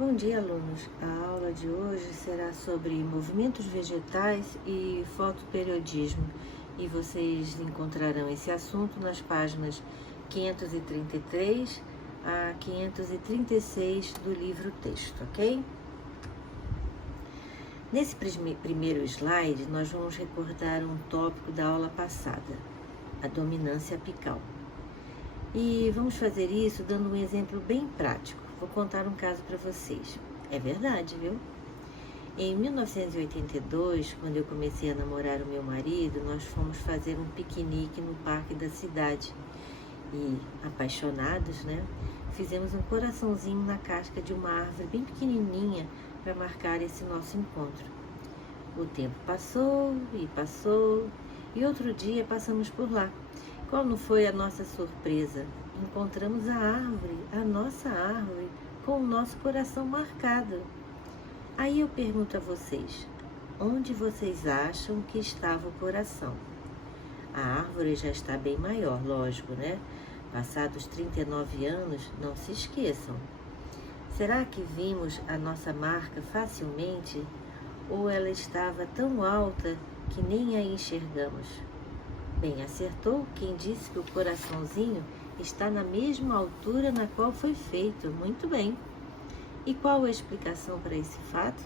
Bom dia, alunos. A aula de hoje será sobre movimentos vegetais e fotoperiodismo, e vocês encontrarão esse assunto nas páginas 533 a 536 do livro texto, ok? Nesse primeiro slide, nós vamos recordar um tópico da aula passada, a dominância apical. E vamos fazer isso dando um exemplo bem prático. Vou contar um caso para vocês. É verdade, viu? Em 1982, quando eu comecei a namorar o meu marido, nós fomos fazer um piquenique no parque da cidade. E, apaixonados, né? Fizemos um coraçãozinho na casca de uma árvore bem pequenininha para marcar esse nosso encontro. O tempo passou, e outro dia passamos por lá. Qual não foi a nossa surpresa? Encontramos a árvore, a nossa árvore, com o nosso coração marcado. Aí eu pergunto a vocês, onde vocês acham que estava o coração? A árvore já está bem maior, lógico, né? Passados 39 anos, não se esqueçam. Será que vimos a nossa marca facilmente? Ou ela estava tão alta que nem a enxergamos? Bem, acertou quem disse que o coraçãozinho está na mesma altura na qual foi feito. Muito bem. E qual a explicação para esse fato?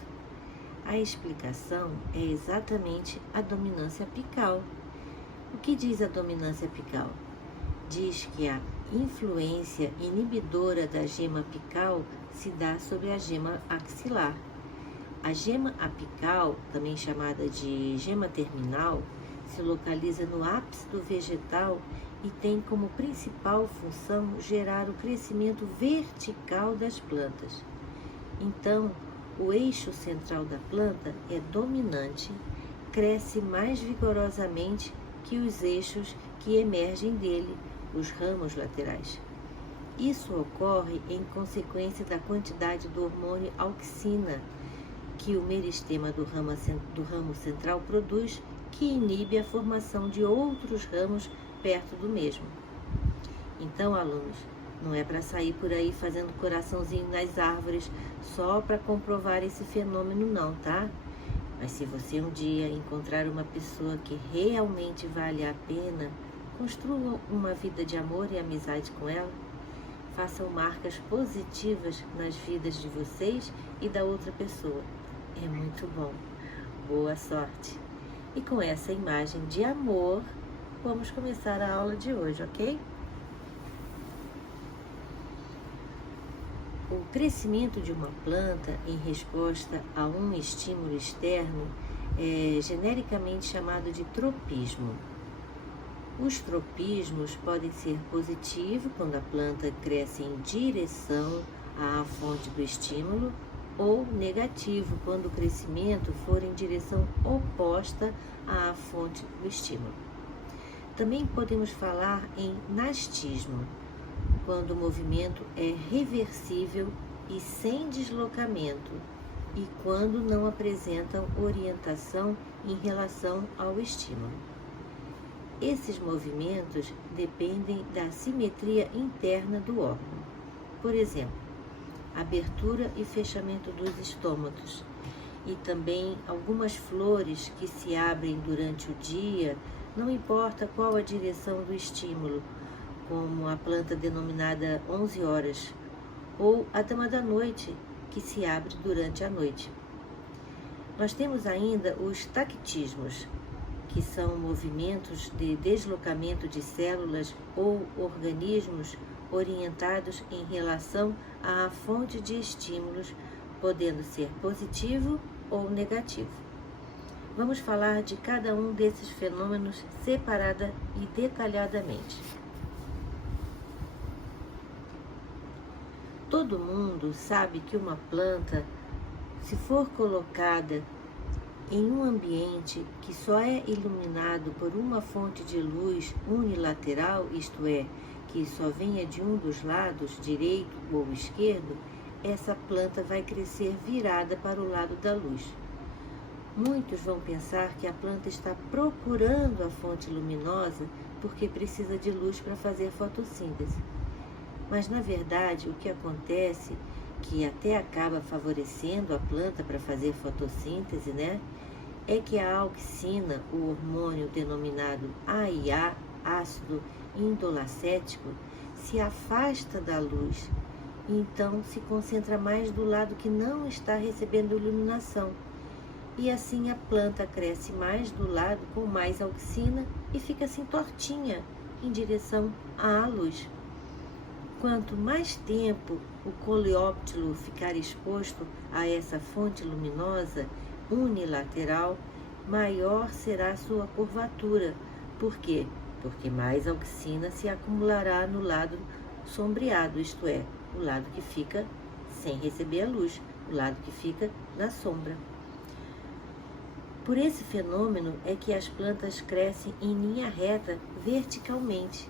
A explicação é exatamente a dominância apical. O que diz a dominância apical? Diz que a influência inibidora da gema apical se dá sobre a gema axilar. A gema apical, também chamada de gema terminal, se localiza no ápice do vegetal e tem como principal função gerar o crescimento vertical das plantas. Então, o eixo central da planta é dominante, cresce mais vigorosamente que os eixos que emergem dele, os ramos laterais. Isso ocorre em consequência da quantidade do hormônio auxina, que o meristema do ramo central produz, que inibe a formação de outros ramos perto do mesmo. Então, alunos, não é para sair por aí fazendo coraçãozinho nas árvores só para comprovar esse fenômeno não, tá? Mas se você um dia encontrar uma pessoa que realmente vale a pena, construam uma vida de amor e amizade com ela. Façam marcas positivas nas vidas de vocês e da outra pessoa. É muito bom. Boa sorte! E com essa imagem de amor, vamos começar a aula de hoje, ok? O crescimento de uma planta em resposta a um estímulo externo é genericamente chamado de tropismo. Os tropismos podem ser positivos quando a planta cresce em direção à fonte do estímulo, ou negativo quando o crescimento for em direção oposta à fonte do estímulo. Também podemos falar em nastismo, quando o movimento é reversível e sem deslocamento, e quando não apresentam orientação em relação ao estímulo. Esses movimentos dependem da simetria interna do órgão. Por exemplo, abertura e fechamento dos estômatos, e também algumas flores que se abrem durante o dia, não importa qual a direção do estímulo, como a planta denominada 11 horas, ou a dama da noite, que se abre durante a noite. Nós temos ainda os tactismos, que são movimentos de deslocamento de células ou organismos orientados em relação à fonte de estímulos, podendo ser positivo ou negativo. Vamos falar de cada um desses fenômenos separada e detalhadamente. Todo mundo sabe que uma planta, se for colocada em um ambiente que só é iluminado por uma fonte de luz unilateral, isto é, que só venha de um dos lados, direito ou esquerdo, essa planta vai crescer virada para o lado da luz. Muitos vão pensar que a planta está procurando a fonte luminosa porque precisa de luz para fazer fotossíntese. Mas, na verdade, o que acontece que até acaba favorecendo a planta para fazer fotossíntese, né? É que a auxina, o hormônio denominado AIA, ácido indolacético, se afasta da luz e então se concentra mais do lado que não está recebendo iluminação. E assim a planta cresce mais do lado com mais auxina e fica assim tortinha em direção à luz. Quanto mais tempo o coleóptilo ficar exposto a essa fonte luminosa unilateral, maior será a sua curvatura. Por quê? Porque mais auxina se acumulará no lado sombreado, isto é, o lado que fica sem receber a luz, o lado que fica na sombra. Por esse fenômeno é que as plantas crescem em linha reta verticalmente.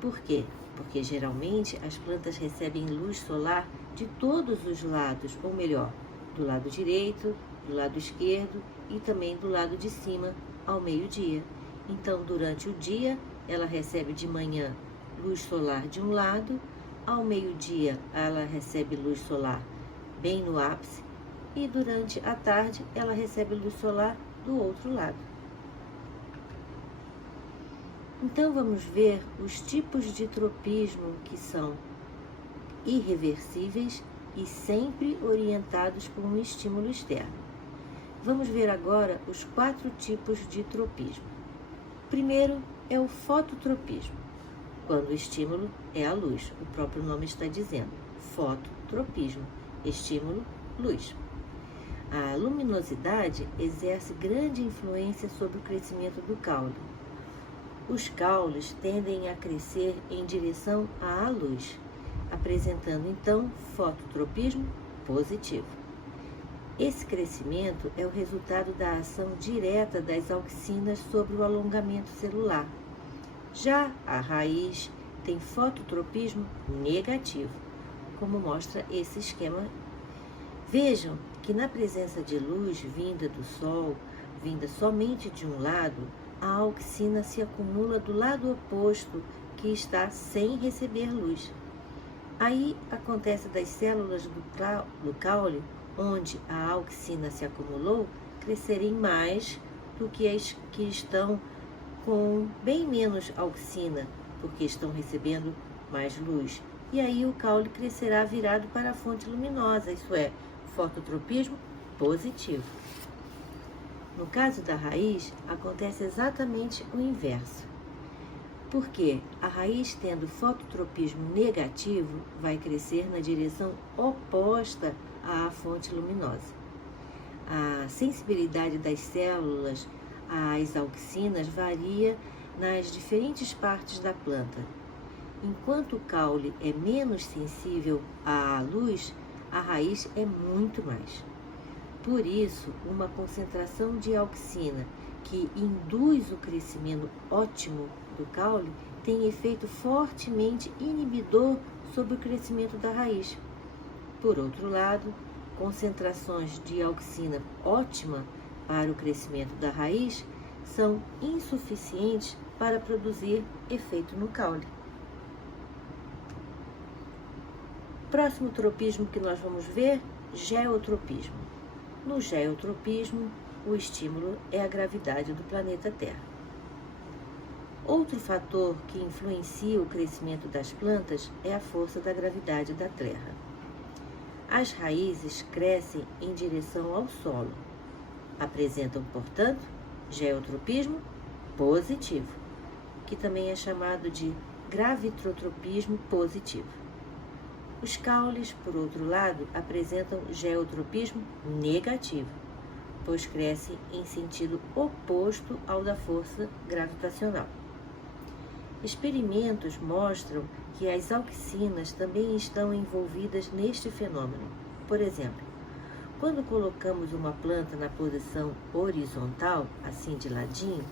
Por quê? Porque geralmente as plantas recebem luz solar de todos os lados, ou melhor, do lado direito, do lado esquerdo e também do lado de cima, ao meio-dia. Então, durante o dia, ela recebe de manhã luz solar de um lado, ao meio-dia ela recebe luz solar bem no ápice e durante a tarde ela recebe luz solar do outro lado. Então vamos ver os tipos de tropismo que são irreversíveis e sempre orientados por um estímulo externo. Vamos ver agora os 4 tipos de tropismo. Primeiro é o fototropismo, quando o estímulo é a luz, o próprio nome está dizendo, fototropismo, estímulo, luz. A luminosidade exerce grande influência sobre o crescimento do caule. Os caules tendem a crescer em direção à luz, apresentando então fototropismo positivo. Esse crescimento é o resultado da ação direta das auxinas sobre o alongamento celular. Já a raiz tem fototropismo negativo, como mostra esse esquema. Vejam que na presença de luz vinda do Sol, vinda somente de um lado, a auxina se acumula do lado oposto, que está sem receber luz. Aí acontece das células do caule, onde a auxina se acumulou, crescerem mais do que as que estão com bem menos auxina, porque estão recebendo mais luz. E aí o caule crescerá virado para a fonte luminosa, isso é, fototropismo positivo. No caso da raiz, acontece exatamente o inverso. Porque a raiz, tendo fototropismo negativo, vai crescer na direção oposta à fonte luminosa. A sensibilidade das células às auxinas varia nas diferentes partes da planta. Enquanto o caule é menos sensível à luz, a raiz é muito mais. Por isso, uma concentração de auxina que induz o crescimento ótimo do caule tem efeito fortemente inibidor sobre o crescimento da raiz. Por outro lado, concentrações de auxina ótima para o crescimento da raiz são insuficientes para produzir efeito no caule. Próximo tropismo que nós vamos ver, geotropismo. No geotropismo, o estímulo é a gravidade do planeta Terra. Outro fator que influencia o crescimento das plantas é a força da gravidade da Terra. As raízes crescem em direção ao solo. Apresentam, portanto, geotropismo positivo, que também é chamado de gravitrotropismo positivo. Os caules, por outro lado, apresentam geotropismo negativo, pois crescem em sentido oposto ao da força gravitacional. Experimentos mostram que as auxinas também estão envolvidas neste fenômeno. Por exemplo, quando colocamos uma planta na posição horizontal, assim de ladinho,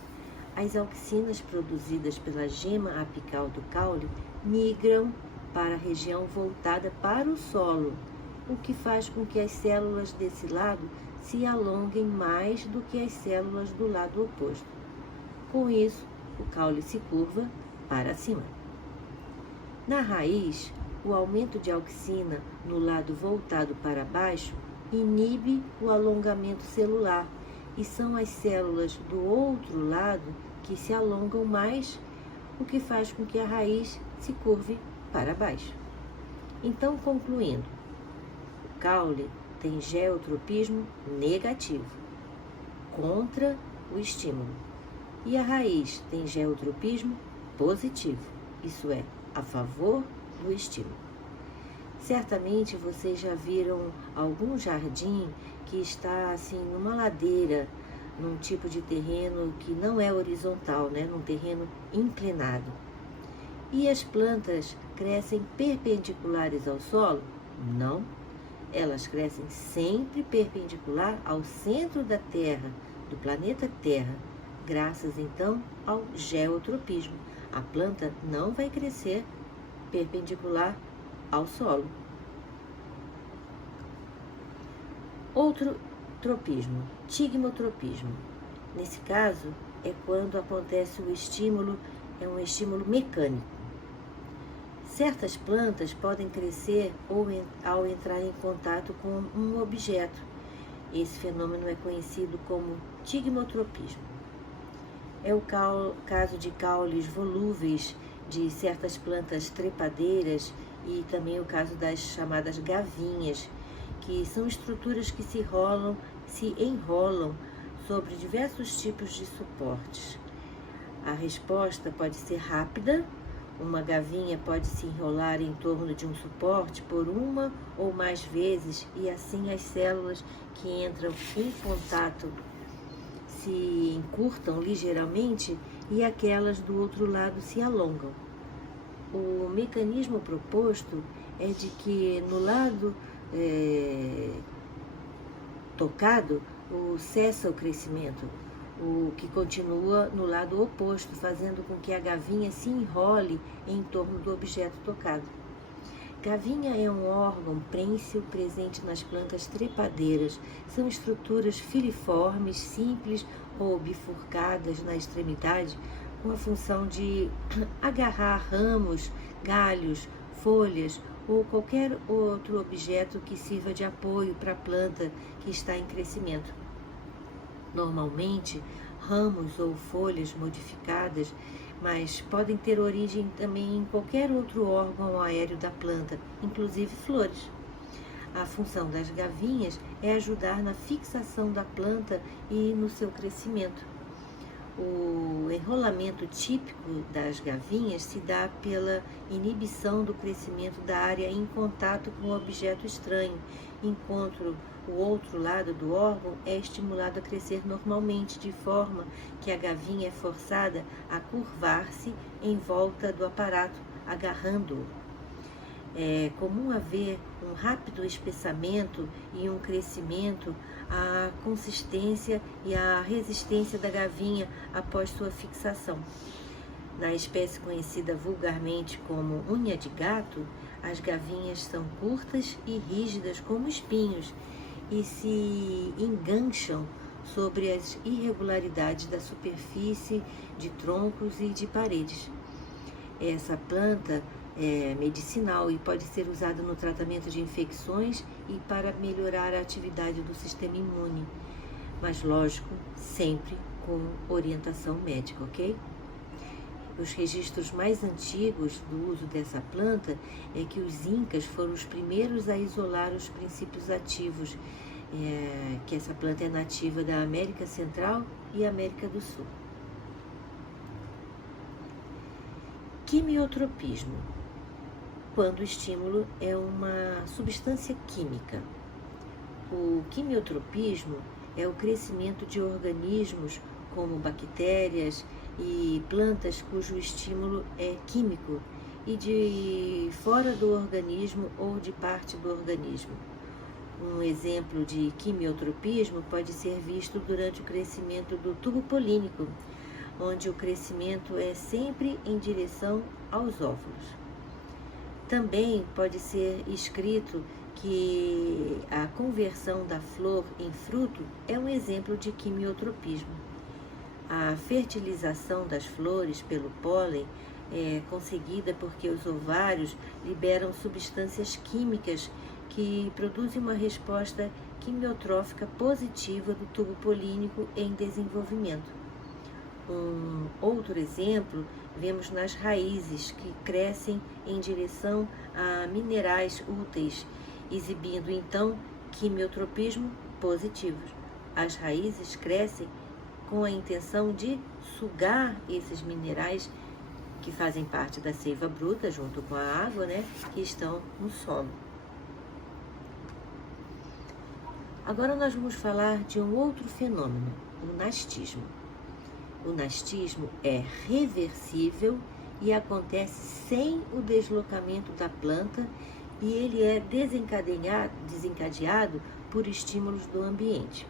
as auxinas produzidas pela gema apical do caule migram para a região voltada para o solo, o que faz com que as células desse lado se alonguem mais do que as células do lado oposto. Com isso, o caule se curva para cima. Na raiz, o aumento de auxina no lado voltado para baixo inibe o alongamento celular e são as células do outro lado que se alongam mais, o que faz com que a raiz se curve para baixo. Então, concluindo, o caule tem geotropismo negativo, contra o estímulo, e a raiz tem geotropismo positivo, isso é, a favor do estímulo. Certamente vocês já viram algum jardim que está assim numa ladeira, num tipo de terreno que não é horizontal, né? Num terreno inclinado. E as plantas crescem perpendiculares ao solo? Não. Elas crescem sempre perpendicular ao centro da Terra, do planeta Terra, graças então ao geotropismo. A planta não vai crescer perpendicular ao solo. Outro tropismo, tigmotropismo. Nesse caso, é quando acontece o estímulo, é um estímulo mecânico. Certas plantas podem crescer ao entrar em contato com um objeto. Esse fenômeno é conhecido como tigmotropismo. É o caso de caules volúveis de certas plantas trepadeiras e também o caso das chamadas gavinhas, que são estruturas que se enrolam sobre diversos tipos de suportes. A resposta pode ser rápida. Uma gavinha pode se enrolar em torno de um suporte por uma ou mais vezes e assim as células que entram em contato se encurtam ligeiramente e aquelas do outro lado se alongam. O mecanismo proposto é de que no lado tocado, cessa o crescimento, o que continua no lado oposto, fazendo com que a gavinha se enrole em torno do objeto tocado. Gavinha é um órgão prênsil presente nas plantas trepadeiras. São estruturas filiformes, simples ou bifurcadas na extremidade, com a função de agarrar ramos, galhos, folhas ou qualquer outro objeto que sirva de apoio para a planta que está em crescimento. Normalmente, ramos ou folhas modificadas, mas podem ter origem também em qualquer outro órgão aéreo da planta, inclusive flores. A função das gavinhas é ajudar na fixação da planta e no seu crescimento. O enrolamento típico das gavinhas se dá pela inibição do crescimento da área em contato com o objeto estranho, enquanto o outro lado do órgão é estimulado a crescer normalmente, de forma que a gavinha é forçada a curvar-se em volta do aparato, agarrando-o. É comum haver um rápido espessamento e um crescimento, a consistência e a resistência da gavinha após sua fixação. Na espécie conhecida vulgarmente como unha de gato, as gavinhas são curtas e rígidas como espinhos e se engancham sobre as irregularidades da superfície de troncos e de paredes. Essa planta é medicinal e pode ser usada no tratamento de infecções e para melhorar a atividade do sistema imune, mas lógico, sempre com orientação médica, ok? Os registros mais antigos do uso dessa planta é que os incas foram os primeiros a isolar os princípios ativos, que essa planta é nativa da América Central e América do Sul. Quimiotropismo, quando o estímulo é uma substância química. O quimiotropismo é o crescimento de organismos como bactérias e plantas cujo estímulo é químico e de fora do organismo ou de parte do organismo. Um exemplo de quimiotropismo pode ser visto durante o crescimento do tubo polínico, onde o crescimento é sempre em direção aos óvulos. Também pode ser escrito que a conversão da flor em fruto é um exemplo de quimiotropismo. A fertilização das flores pelo pólen é conseguida porque os ovários liberam substâncias químicas que produzem uma resposta quimiotrófica positiva do tubo polínico em desenvolvimento. Um outro exemplo vemos nas raízes, que crescem em direção a minerais úteis, exibindo então quimiotropismo positivos. As raízes crescem com a intenção de sugar esses minerais que fazem parte da seiva bruta, junto com a água, que estão no solo. Agora nós vamos falar de um outro fenômeno, o nastismo. O nastismo é reversível e acontece sem o deslocamento da planta, e ele é desencadeado por estímulos do ambiente,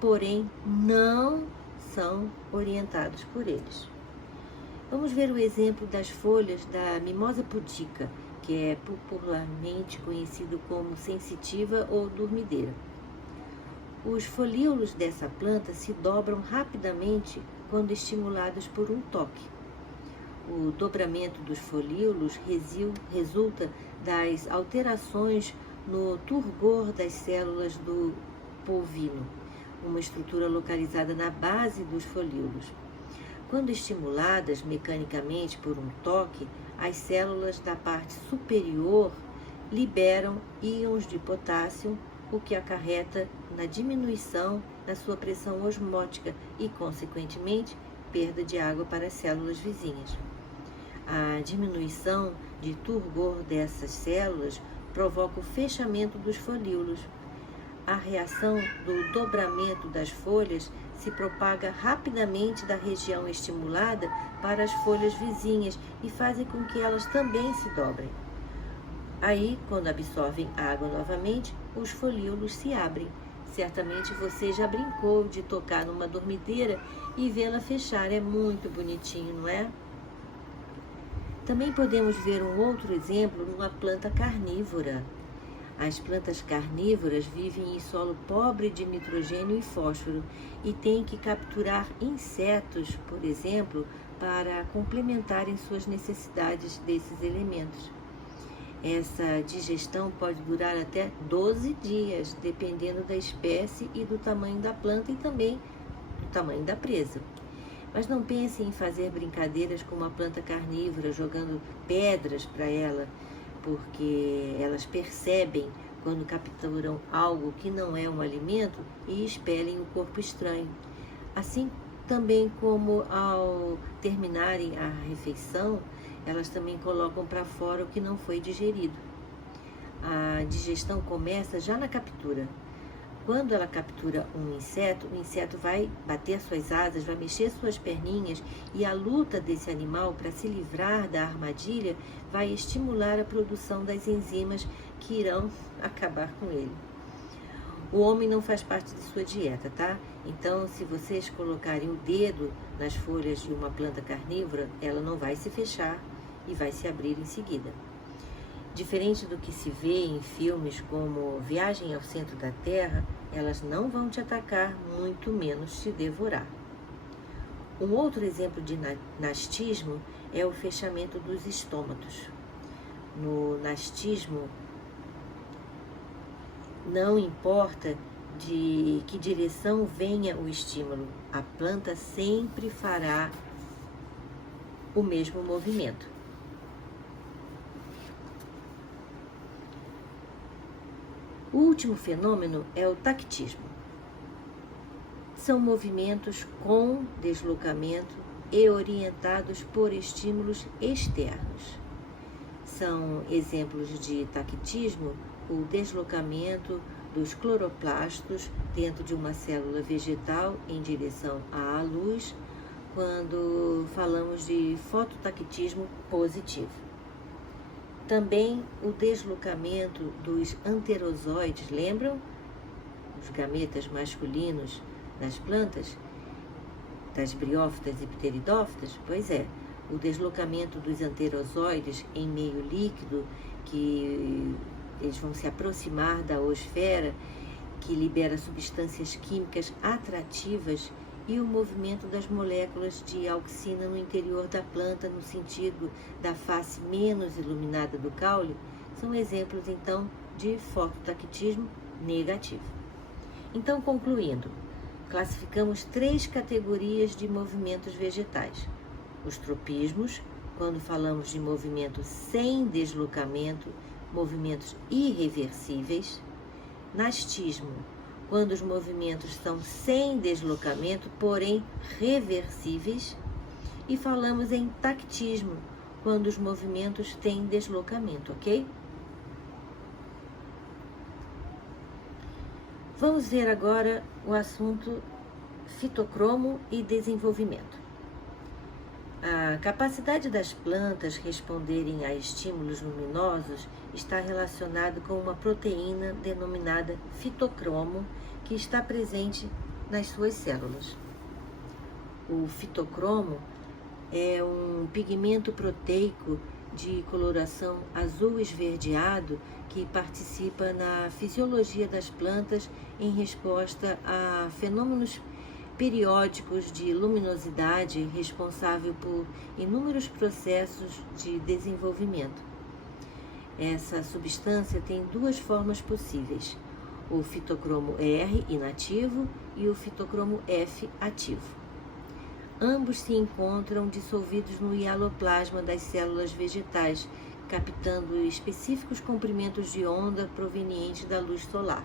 porém não são orientados por eles. Vamos ver o exemplo das folhas da mimosa pudica, que é popularmente conhecido como sensitiva ou dormideira. Os folíolos dessa planta se dobram rapidamente quando estimulados por um toque. O dobramento dos folíolos resulta das alterações no turgor das células do polvino, uma estrutura localizada na base dos folíolos. Quando estimuladas mecanicamente por um toque, as células da parte superior liberam íons de potássio, o que acarreta na diminuição da sua pressão osmótica e, consequentemente, perda de água para as células vizinhas. A diminuição de turgor dessas células provoca o fechamento dos folíolos. A reação do dobramento das folhas se propaga rapidamente da região estimulada para as folhas vizinhas e fazem com que elas também se dobrem. Aí, quando absorvem água novamente, os folíolos se abrem. Certamente você já brincou de tocar numa dormideira e vê-la fechar. É muito bonitinho, não é? Também podemos ver um outro exemplo numa planta carnívora. As plantas carnívoras vivem em solo pobre de nitrogênio e fósforo e têm que capturar insetos, por exemplo, para complementarem suas necessidades desses elementos. Essa digestão pode durar até 12 dias, dependendo da espécie e do tamanho da planta e também do tamanho da presa. Mas não pense em fazer brincadeiras com uma planta carnívora, jogando pedras para ela, porque elas percebem quando capturam algo que não é um alimento e expelem o corpo estranho. Assim também como ao terminarem a refeição, elas também colocam para fora o que não foi digerido. A digestão começa já na captura. Quando ela captura um inseto, o inseto vai bater suas asas, vai mexer suas perninhas, e a luta desse animal para se livrar da armadilha vai estimular a produção das enzimas que irão acabar com ele. O homem não faz parte de sua dieta, tá? Então, se vocês colocarem o dedo nas folhas de uma planta carnívora, ela não vai se fechar e vai se abrir em seguida. Diferente do que se vê em filmes como Viagem ao Centro da Terra, elas não vão te atacar, muito menos te devorar. Um outro exemplo de nastismo é o fechamento dos estômatos. No nastismo, não importa de que direção venha o estímulo, a planta sempre fará o mesmo movimento. O último fenômeno é o tactismo. São movimentos com deslocamento e orientados por estímulos externos. São exemplos de tactismo o deslocamento dos cloroplastos dentro de uma célula vegetal em direção à luz, quando falamos de fototactismo positivo. Também o deslocamento dos anterozoides, lembram? Os gametas masculinos nas plantas, das briófitas e pteridófitas? Pois é, o deslocamento dos anterozoides em meio líquido, que eles vão se aproximar da oosfera, que libera substâncias químicas atrativas e o movimento das moléculas de auxina no interior da planta, no sentido da face menos iluminada do caule, são exemplos, então, de fototactismo negativo. Então, concluindo, classificamos 3 categorias de movimentos vegetais. Os tropismos, quando falamos de movimento sem deslocamento, movimentos irreversíveis. Nastismo, quando os movimentos são sem deslocamento, porém reversíveis. E falamos em tactismo, quando os movimentos têm deslocamento, ok? Vamos ver agora o assunto fitocromo e desenvolvimento. A capacidade das plantas responderem a estímulos luminosos está relacionado com uma proteína denominada fitocromo, que está presente nas suas células. O fitocromo é um pigmento proteico de coloração azul esverdeado que participa na fisiologia das plantas em resposta a fenômenos periódicos de luminosidade responsável por inúmeros processos de desenvolvimento. Essa substância tem 2 formas possíveis: o fitocromo R inativo e o fitocromo F ativo. Ambos se encontram dissolvidos no hialoplasma das células vegetais, captando específicos comprimentos de onda provenientes da luz solar.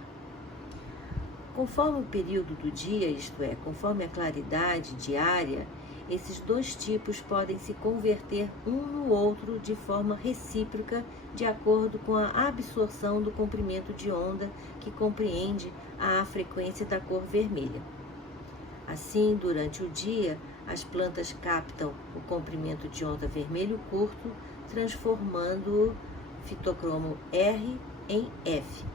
Conforme o período do dia, isto é, conforme a claridade diária, esses 2 tipos podem se converter um no outro de forma recíproca, de acordo com a absorção do comprimento de onda que compreende a frequência da cor vermelha. Assim, durante o dia, as plantas captam o comprimento de onda vermelho curto, transformando o fitocromo R em F,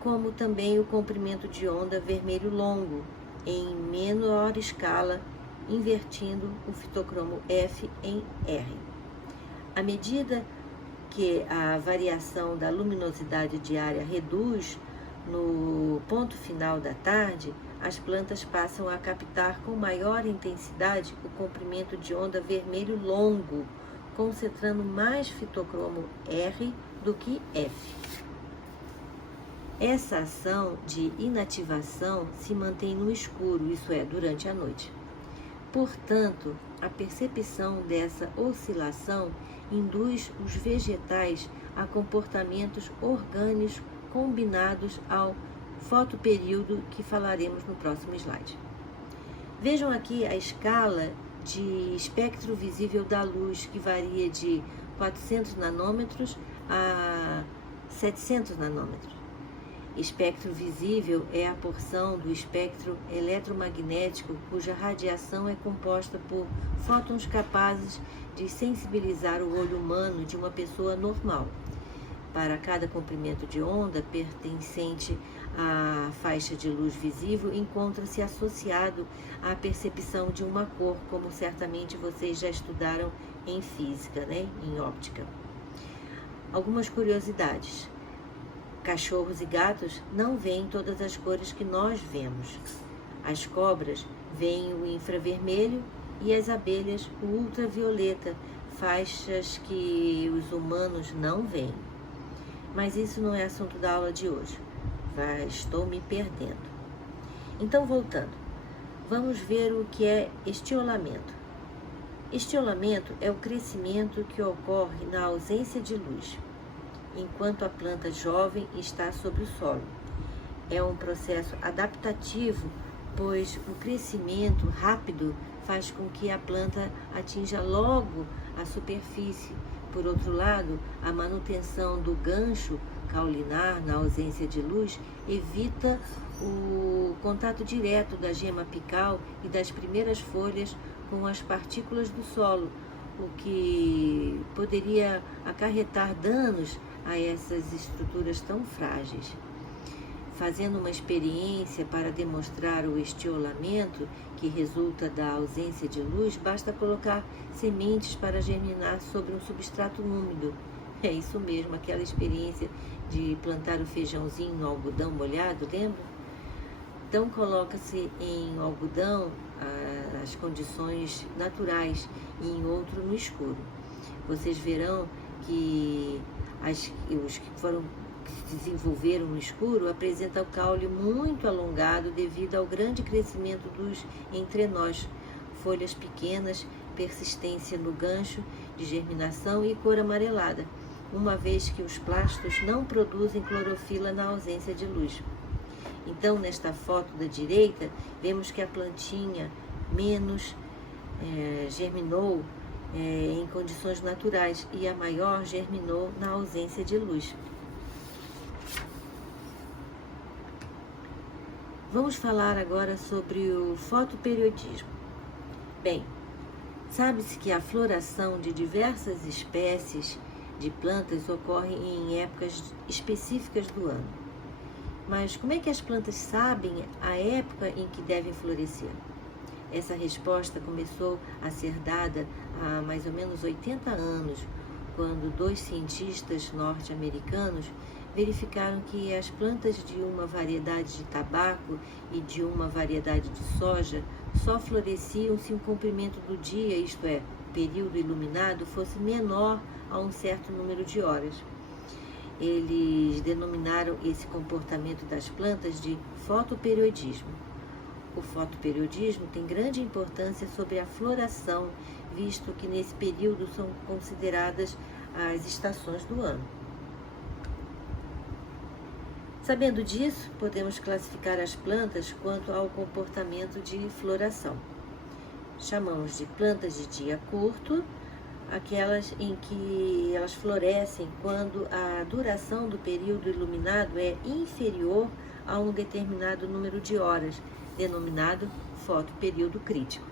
como também o comprimento de onda vermelho longo, em menor escala, invertindo o fitocromo F em R. À medida que a variação da luminosidade diária reduz, no ponto final da tarde, as plantas passam a captar com maior intensidade o comprimento de onda vermelho longo, concentrando mais fitocromo R do que F. Essa ação de inativação se mantém no escuro, isso é, durante a noite. Portanto, a percepção dessa oscilação induz os vegetais a comportamentos orgânicos combinados ao fotoperíodo que falaremos no próximo slide. Vejam aqui a escala de espectro visível da luz, que varia de 400 nanômetros a 700 nanômetros. Espectro visível é a porção do espectro eletromagnético cuja radiação é composta por fótons capazes de sensibilizar o olho humano de uma pessoa normal. Para cada comprimento de onda pertencente à faixa de luz visível, encontra-se associado à percepção de uma cor, como certamente vocês já estudaram em física, em óptica. Algumas curiosidades. Cachorros e gatos não veem todas as cores que nós vemos. As cobras veem o infravermelho e as abelhas o ultravioleta, faixas que os humanos não veem. Mas isso não é assunto da aula de hoje. Estou me perdendo. Então, voltando, vamos ver o que é estiolamento. Estiolamento é o crescimento que ocorre na ausência de luz, enquanto a planta jovem está sobre o solo. É um processo adaptativo, pois o crescimento rápido faz com que a planta atinja logo a superfície. Por outro lado, a manutenção do gancho caulinar na ausência de luz evita o contato direto da gema apical e das primeiras folhas com as partículas do solo, o que poderia acarretar danos a essas estruturas tão frágeis. Fazendo uma experiência para demonstrar o estiolamento, que resulta da ausência de luz, basta colocar sementes para germinar sobre um substrato úmido. É isso mesmo, aquela experiência de plantar o feijãozinho no algodão molhado, lembra? Então coloca-se em algodão as condições naturais e em outro no escuro. Vocês verão que os que se desenvolveram no escuro apresentam o caule muito alongado devido ao grande crescimento dos entrenós, folhas pequenas, persistência no gancho de germinação e cor amarelada, uma vez que os plastos não produzem clorofila na ausência de luz. Então, nesta foto da direita, vemos que a plantinha menos germinou em condições naturais e a maior germinou na ausência de luz. Vamos falar agora sobre o fotoperiodismo. Bem, sabe-se que a floração de diversas espécies de plantas ocorre em épocas específicas do ano. Mas como é que as plantas sabem a época em que devem florescer? Essa resposta começou a ser dada há mais ou menos 80 anos, quando 2 cientistas norte-americanos verificaram que as plantas de uma variedade de tabaco e de uma variedade de soja só floresciam se o comprimento do dia, isto é, o período iluminado, fosse menor a um certo número de horas. Eles denominaram esse comportamento das plantas de fotoperiodismo. O fotoperiodismo tem grande importância sobre a floração, visto que nesse período são consideradas as estações do ano. Sabendo disso, podemos classificar as plantas quanto ao comportamento de floração. Chamamos de plantas de dia curto aquelas em que elas florescem quando a duração do período iluminado é inferior a um determinado número de horas, denominado fotoperíodo crítico.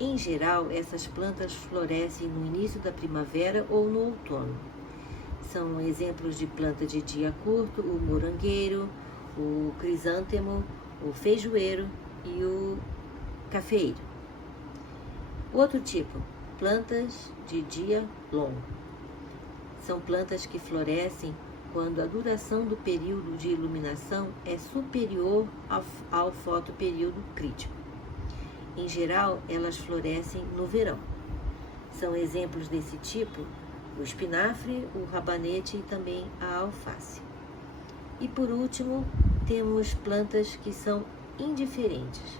Em geral, essas plantas florescem no início da primavera ou no outono. São exemplos de planta de dia curto o morangueiro, o crisântemo, o feijoeiro e o cafeeiro. Outro tipo, plantas de dia longo. São plantas que florescem quando a duração do período de iluminação é superior ao fotoperíodo crítico. Em geral, elas florescem no verão. São exemplos desse tipo o espinafre, o rabanete e também a alface. E por último, temos plantas que são indiferentes.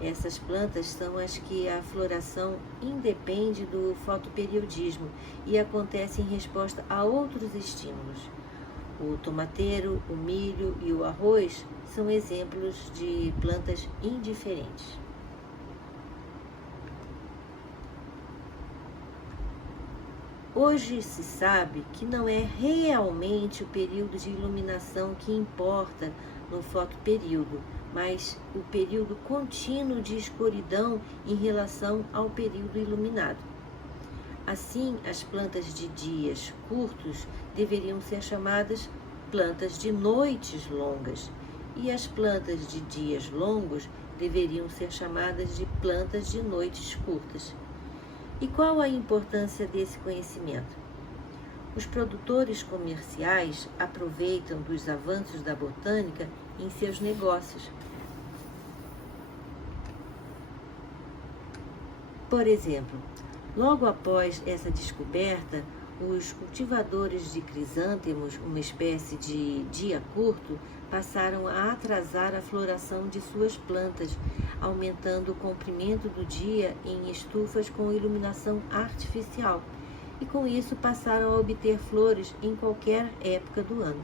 Essas plantas são as que a floração independe do fotoperiodismo e acontece em resposta a outros estímulos. O tomateiro, o milho e o arroz são exemplos de plantas indiferentes. Hoje se sabe que não é realmente o período de iluminação que importa no fotoperíodo, mas o período contínuo de escuridão em relação ao período iluminado. Assim, as plantas de dias curtos deveriam ser chamadas plantas de noites longas, e as plantas de dias longos deveriam ser chamadas de plantas de noites curtas. E qual a importância desse conhecimento? Os produtores comerciais aproveitam dos avanços da botânica em seus negócios. Por exemplo, logo após essa descoberta, os cultivadores de crisântemos, uma espécie de dia curto, passaram a atrasar a floração de suas plantas, aumentando o comprimento do dia em estufas com iluminação artificial, e com isso passaram a obter flores em qualquer época do ano.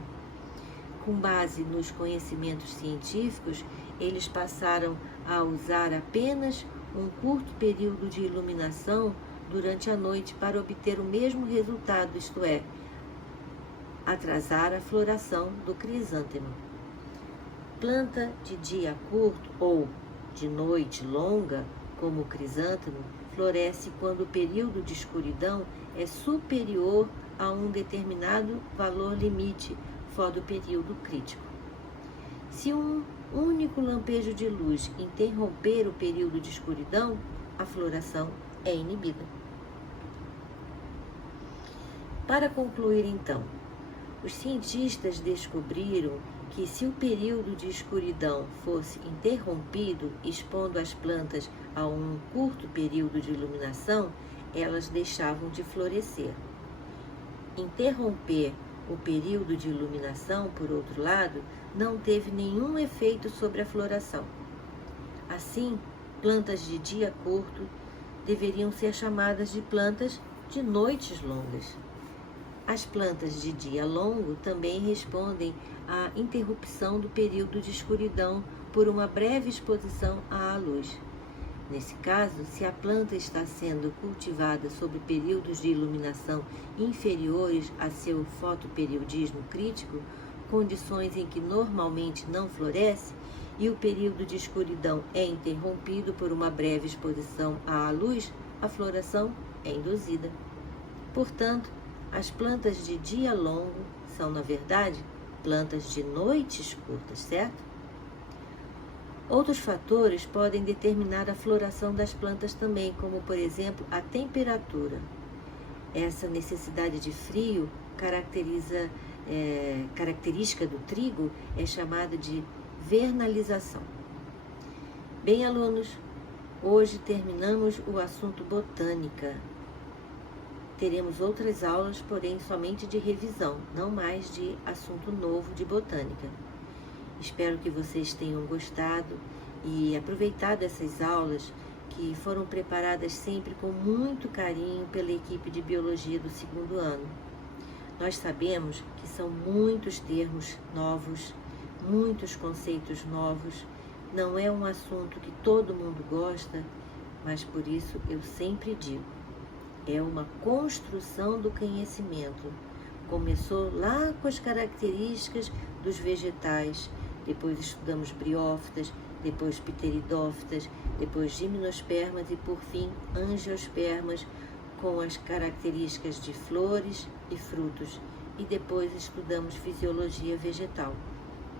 Com base nos conhecimentos científicos, eles passaram a usar apenas um curto período de iluminação durante a noite para obter o mesmo resultado, isto é, atrasar a floração do crisântemo. Planta de dia curto ou de noite longa, como o crisântemo, floresce quando o período de escuridão é superior a um determinado valor limite, fotoperíodo crítico. Se um único lampejo de luz interromper o período de escuridão, a floração é inibida. Para concluir, então, Os cientistas descobriram que se o período de escuridão fosse interrompido, expondo as plantas a um curto período de iluminação, elas deixavam de florescer. Interromper o período de iluminação, por outro lado, não teve nenhum efeito sobre a floração. Assim, plantas de dia curto deveriam ser chamadas de plantas de noites longas. As plantas de dia longo também respondem à interrupção do período de escuridão por uma breve exposição à luz. Nesse caso, se a planta está sendo cultivada sob períodos de iluminação inferiores a seu fotoperiodismo crítico, condições em que normalmente não floresce, e o período de escuridão é interrompido por uma breve exposição à luz, a floração é induzida. Portanto, as plantas de dia longo são, na verdade, plantas de noites curtas, certo? Outros fatores podem determinar a floração das plantas também, como, por exemplo, a temperatura. Essa necessidade de frio característica do trigo é chamada de vernalização. Bem, alunos, hoje terminamos o assunto botânica. Teremos outras aulas, porém somente de revisão, não mais de assunto novo de botânica. Espero que vocês tenham gostado e aproveitado essas aulas que foram preparadas sempre com muito carinho pela equipe de biologia do 2º ano. Nós sabemos que são muitos termos novos, muitos conceitos novos, não é um assunto que todo mundo gosta, mas por isso eu sempre digo, é uma construção do conhecimento. Começou lá com as características dos vegetais, depois estudamos briófitas, depois pteridófitas, depois gimnospermas e, por fim, angiospermas, com as características de flores e frutos, e depois estudamos fisiologia vegetal.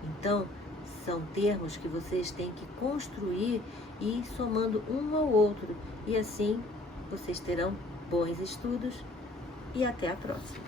Então, são termos que vocês têm que construir e ir somando um ao outro, e assim vocês terão bons estudos e até a próxima.